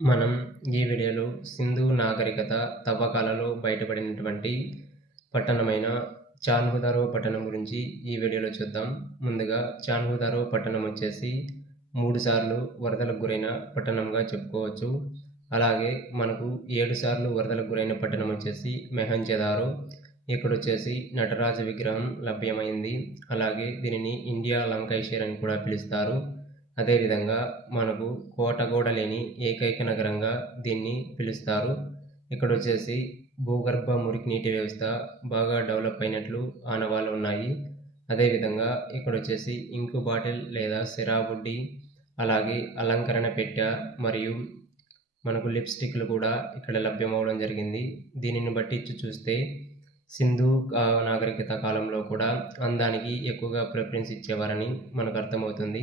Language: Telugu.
మనం ఈ వీడియోలో సింధు నాగరికత తవ్వకాలలో బయటపడినటువంటి పట్టణమైన చాన్హుదారో పట్టణం గురించి ఈ వీడియోలో చూద్దాం. ముందుగా చాన్హుదారో పట్టణం వచ్చేసి మూడుసార్లు వరదలకు గురైన పట్టణంగా చెప్పుకోవచ్చు. అలాగే మనకు ఏడు సార్లు వరదలకు గురైన పట్టణం వచ్చేసి మెహంజదారో. ఇక్కడ వచ్చేసి నటరాజ విగ్రహం లభ్యమైంది. అలాగే దీనిని ఇండియా లంకైషేర్ అని కూడా పిలుస్తారు. అదేవిధంగా మనకు కోట గోడ లేని ఏకైక నగరంగా దీన్ని పిలుస్తారు. ఇక్కడ వచ్చేసి భూగర్భ మురికి నీటి వ్యవస్థ బాగా డెవలప్ అయినట్లు ఆనవాళ్ళు ఉన్నాయి. అదేవిధంగా ఇక్కడ వచ్చేసి ఇంకు బాటిల్ లేదా సిరాబుడ్డి అలాగే అలంకరణ పెట్టె మరియు మనకు లిప్స్టిక్లు కూడా ఇక్కడ లభ్యమవడం జరిగింది. దీనిని బట్టి చూస్తే సింధు ఆ, నాగరికత కాలంలో కూడా అందానికి ఎక్కువగా ప్రిఫరెన్స్ ఇచ్చేవారని మనకు అర్థమవుతుంది.